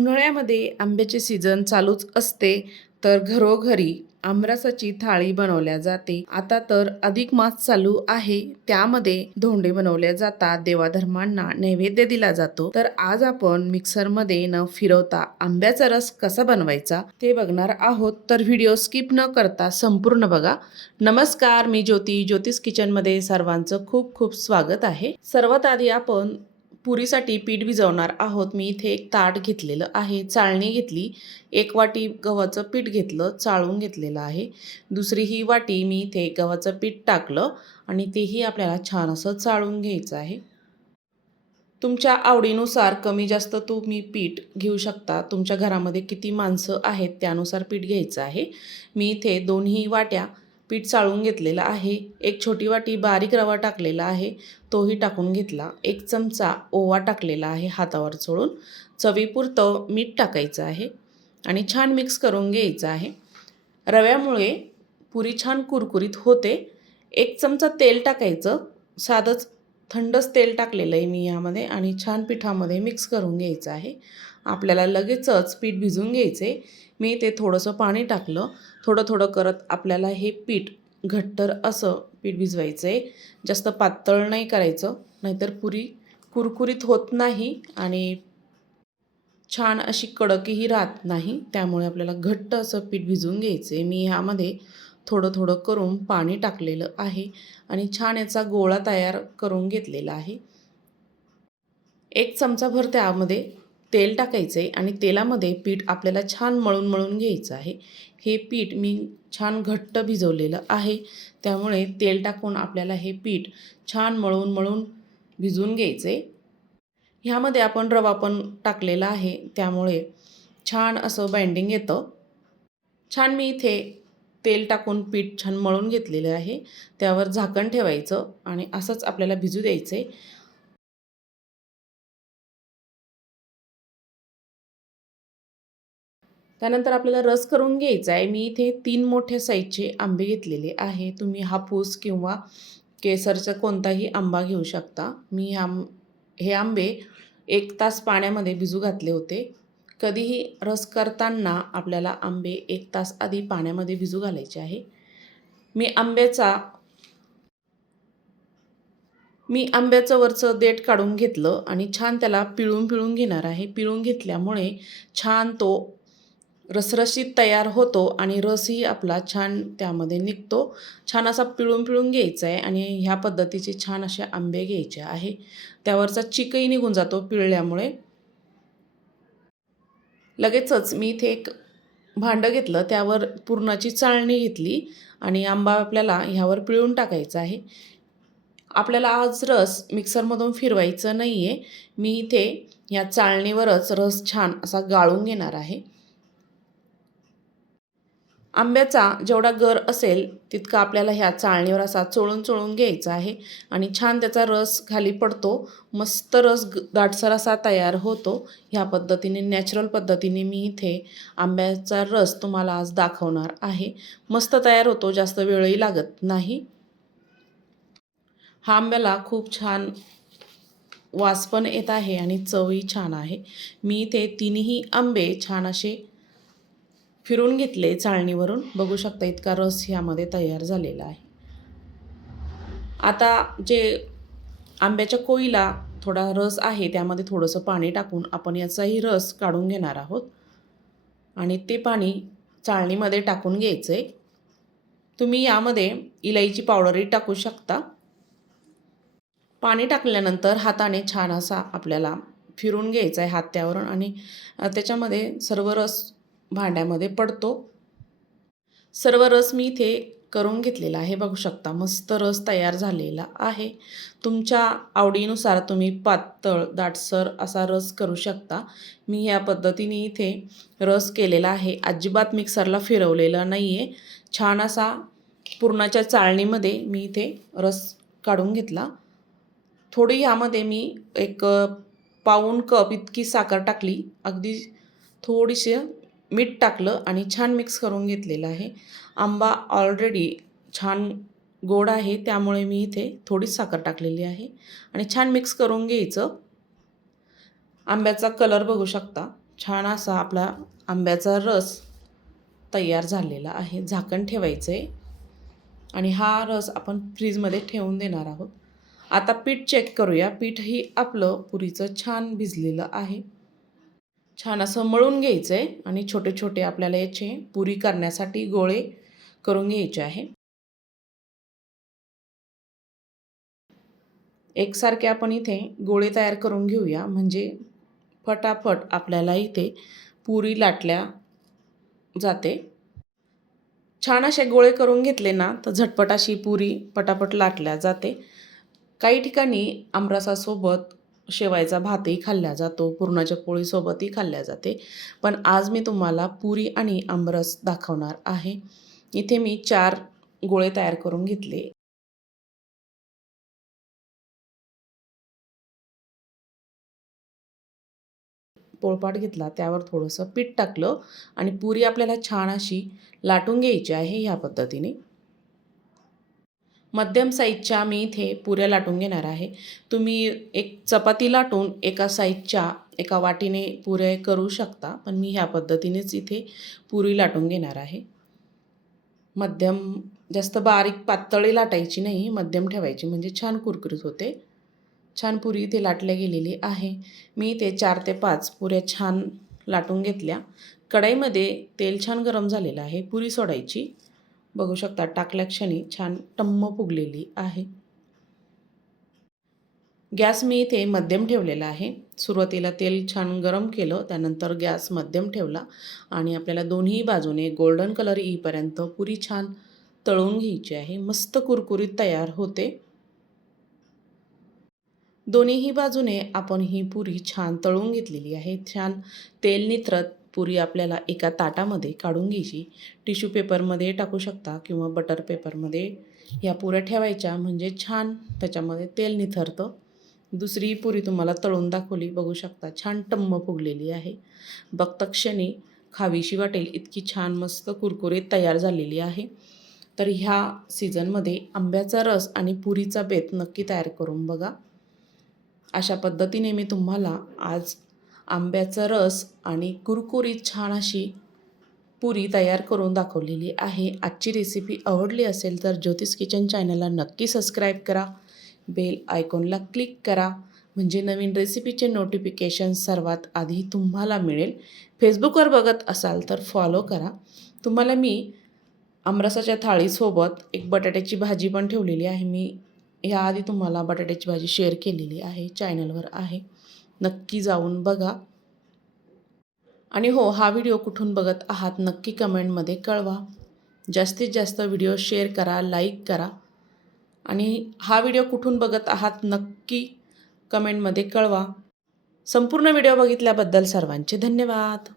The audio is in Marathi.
उन्हाळ्यामध्ये आंब्याचे सीझन चालूच असते, तर घरोघरी आमरसाची थाळी बनवल्या जाते. आता तर अधिक मास चालू आहे, त्यामध्ये धोंडे बनवले जातात, देवाधर्मांना नैवेद्य दिला जातो. तर आज आपण मिक्सरमध्ये न फिरवता आंब्याचा रस कसा बनवायचा ते बघणार आहोत. तर व्हिडिओ स्किप न करता संपूर्ण बघा. नमस्कार, मी ज्योती, ज्योतिष किचनमध्ये सर्वांचं खूप खूप स्वागत आहे. सर्वात आधी आपण पुरीसाठी पीठ भिजवणार आहोत. मी इथे एक ताट घेतलेलं आहे, चाळणी घेतली, 1 वाटी गव्हाचं पीठ घेतलं, चाळून घेतलेलं आहे. दुसरी ही वाटी मी इथे गव्हाचं पीठ टाकलं आणि तेही आपल्याला छान असं चाळून घ्यायचं आहे. तुमच्या आवडीनुसार कमी जास्त तुम्ही पीठ घेऊ शकता. तुमच्या घरामध्ये किती माणसं आहेत त्यानुसार पीठ घ्यायचं आहे. मी इथे दोन्ही वाट्या पीठ चाळून घेतलेलं आहे. एक छोटी वाटी बारीक रवा टाकलेला आहे, तोही टाकून घेतला. 1 चमचा ओवा टाकलेला आहे हातावर चोळून. चवीपुरतं मीठ टाकायचं आहे आणि छान मिक्स करून घ्यायचं आहे. रव्यामुळे पुरी छान कुरकुरीत होते. 1 चमचा तेल टाकायचं, साधंच थंडच तेल टाकलेलं आहे मी यामध्ये आणि छान पिठामध्ये मिक्स करून घ्यायचं आहे. आपल्याला लगेचच पीठ भिजून घ्यायचं आहे. मी ते थोडंसं पाणी टाकलं. थोडं थोडं करत आपल्याला हे पीठ घट्टर असं पीठ भिजवायचं आहे. जास्त पातळ नाही करायचं, नाहीतर पुरी कुरकुरीत होत नाही आणि छान अशी कडकही राहत नाही. त्यामुळे आपल्याला घट्ट असं पीठ भिजवून घ्यायचं आहे. मी ह्यामध्ये थोडं थोडं करून पाणी टाकलेलं आहे आणि छान याचा गोळा तयार करून घेतलेला आहे. 1 चमचाभर त्यामध्ये तेल टाकायचं आहे आणि तेलामध्ये पीठ आपल्याला छान मळून मळून घ्यायचं आहे. हे पीठ मी छान घट्ट भिजवलेलं आहे, त्यामुळे तेल टाकून आपल्याला हे पीठ छान मळून मळून भिजवून घ्यायचं आहे. ह्यामध्ये आपण रवा पण टाकलेला आहे, त्यामुळे छान असं बाइंडिंग येतं. छान मी इथे तेल टाकून पीठ छान मळून घेतलेलं आहे. त्यावर झाकण ठेवायचं आणि असंच आपल्याला भिजू द्यायचं आहे. त्यानंतर आपल्याला रस करून घ्यायचा आहे. मी इथे 3 मोठ्या साईजचे आंबे घेतलेले आहे. तुम्ही हापूस किंवा केसरचा कोणताही आंबा घेऊ शकता. मी हे आंबे 1 तास पाण्यामध्ये भिजू घातले होते. कधीही रस करताना आपल्याला आंबे 1 तास आधी पाण्यामध्ये भिजू घालायचे आहे. मी आंब्याचं वरचं देठ काढून घेतलं आणि छान त्याला पिळून घेणार आहे. पिळून घेतल्यामुळे छान तो रसरशीत तयार होतो आणि रसही आपला छान त्यामध्ये निघतो. छान असा पिळून घ्यायचा आहे आणि ह्या पद्धतीचे छान असे आंबे घ्यायचे आहे. त्यावरचा चिकही निघून जातो पिळल्यामुळे. लगेचच मी इथे एक भांडं घेतलं, त्यावर पुरणाची चाळणी घेतली आणि आंबा आपल्याला ह्यावर पिळून टाकायचा आहे. आपल्याला आज रस मिक्सरमधून फिरवायचं नाही आहे. मी इथे ह्या चाळणीवरच रस छान असा गाळून घेणार आहे. आंब्याचा जेवढा गर असेल तितका आपल्याला ह्या चाळणीवर असा चोळून घ्यायचा आहे आणि छान त्याचा रस खाली पडतो. मस्त रस दाटसर असा तयार होतो. ह्या पद्धतीने नॅचरल पद्धतीने मी इथे आंब्याचा रस तुम्हाला आज दाखवणार आहे. मस्त तयार होतो, जास्त वेळही लागत नाही. हा आंब्याला खूप छान वास पण येत आहे आणि चवही छान आहे. मी इथे 3ही आंबे छान असे फिरून घेतले चाळणीवरून. बघू शकता इतका रस ह्यामध्ये तयार झालेला आहे. आता जे आंब्याच्या कोईला थोडा रस आहे, त्यामध्ये थोडंसं पाणी टाकून आपण याचाही रस काढून घेणार आहोत आणि ते पाणी चाळणीमध्ये टाकून घ्यायचं आहे. तुम्ही यामध्ये इलायची पावडरही टाकू शकता. पाणी टाकल्यानंतर हाताने छान असा आपल्याला फिरून घ्यायचा आहे हात्यावरून आणि त्याच्यामध्ये सर्व रस भांड्यामध्ये पडतो. सर्व रस मी इथे करून घेतलेला आहे. बघू शकता मस्त रस तयार झालेला आहे. तुमच्या आवडीनुसार तुम्ही पातळ दाटसर असा रस करू शकता. मी ह्या पद्धतीने इथे रस केलेला आहे. अजिबात मिक्सरला फिरवलेला नाही आहे. छान असा पुरणाच्या चाळणीमध्ये मी इथे रस काढून घेतला. थोडी ह्यामध्ये मी एक पाऊण कप इतकी साखर टाकली. अगदी थोडीशी मीठ टाकलं आणि छान मिक्स करून घेतलेलं आहे. आंबा ऑलरेडी छान गोड आहे, त्यामुळे मी इथे थोडीच साखर टाकलेली आहे आणि छान मिक्स करून घ्यायचं. आंब्याचा कलर बघू शकता, छान असा आपला आंब्याचा रस तयार झालेला आहे. झाकण ठेवायचं आहे आणि हा रस आपण फ्रीजमध्ये ठेवून देणार आहोत. आता पीठ चेक करूया. पीठही आपलं पुरीचं छान भिजलेलं आहे. छान असं मळून घ्यायचं आहे आणि छोटे छोटे आपल्याला याचे पुरी करण्यासाठी गोळे करून घ्यायचे आहे. एकसारखे आपण इथे गोळे तयार करून घेऊया, म्हणजे फटाफट आपल्याला इथे पुरी लाटल्या जाते. छान असे गोळे करून घेतले ना तर झटपट अशी पुरी पटापट लाटल्या जाते. काही ठिकाणी आमरसासोबत शेवायचा भातही खाल्ला जातो, पुरणाच्या पोळीसोबतही खाल्ल्या जाते. पण आज मी तुम्हाला पुरी आणि आमरस दाखवणार आहे. इथे मी 4 गोळे तयार करून घेतले. पोळपाट घेतला, त्यावर थोडंसं पीठ टाकलं आणि पुरी आपल्याला छान अशी लाटून घ्यायची आहे ह्या पद्धतीने. मध्यम साईजच्या मी इथे पुऱ्या लाटून घेणार आहे. तुम्ही एक चपाती लाटून एका साईजच्या एका वाटीने पुऱ्या करू शकता, पण मी ह्या पद्धतीनेच इथे पुरी लाटून घेणार आहे. मध्यम, जास्त बारीक पातळी लाटायची नाही, मध्यम ठेवायची म्हणजे छान कुरकुरीत होते. छान पुरी इथे लाटल्या गेलेली आहे. मी इथे 4 ते 5 पुऱ्या छान लाटून घेतल्या. कढईमध्ये तेल छान गरम झालेलं आहे. पुरी सोडायची. बघू शकता टाकल्या क्षणी छान टम्म फुगलेली आहे. गॅस मी इथे मध्यम ठेवलेला आहे. सुरुवातीला तेल छान गरम केलं, त्यानंतर गॅस मध्यम ठेवला आणि आपल्याला दोन्ही बाजूने गोल्डन कलर येईपर्यंत पुरी छान तळून घ्यायची आहे. मस्त कुरकुरीत तयार होते. दोन्हीही बाजूने आपण ही पुरी छान तळून घेतलेली आहे. छान तेल निथरत पुरी आपल्याला एका ताटामध्ये काढून घ्यायची. टिश्यू पेपरमध्ये टाकू शकता किंवा बटर पेपरमध्ये ह्या पुऱ्या ठेवायच्या, म्हणजे छान त्याच्यामध्ये तेल निथरतं. दुसरी पुरी तुम्हाला तळून दाखवली, बघू शकता छान टम्म फुगलेली आहे. बघता क्षणी खावीशी वाटेल इतकी छान मस्त कुरकुरीत तयार झालेली आहे. तर ह्या सीझनमध्ये आंब्याचा रस आणि पुरीचा बेत नक्की तयार करून बघा. अशा पद्धतीने मी तुम्हाला आज आंब्याचा रस आणि कुरकुरीत छान अशी पुरी तयार करून दाखवलेली आहे. आजची रेसिपी आवडली असेल तर ज्योतिष किचन चॅनलला नक्की सबस्क्राईब करा. बेल आयकॉनला क्लिक करा, म्हणजे नवीन रेसिपीचे नोटिफिकेशन सर्वात आधी तुम्हाला मिळेल. फेसबुकवर बघत असाल तर फॉलो करा. तुम्हाला मी आमरसाच्या थाळीसोबत एक बटाट्याची भाजी पण ठेवलेली आहे. मी ह्याआधी तुम्हाला बटाट्याची भाजी शेअर केलेली आहे, चॅनलवर आहे. नक्की जाऊन बघा. आणि हो, हा व्हिडिओ कुठून बघत आहात नक्की कमेंटमध्ये कळवा. जास्तीत जास्त व्हिडिओ शेअर करा, लाईक करा आणि हा व्हिडिओ कुठून बघत आहात नक्की कमेंटमध्ये कळवा. संपूर्ण व्हिडिओ बघितल्याबद्दल सर्वांचे धन्यवाद.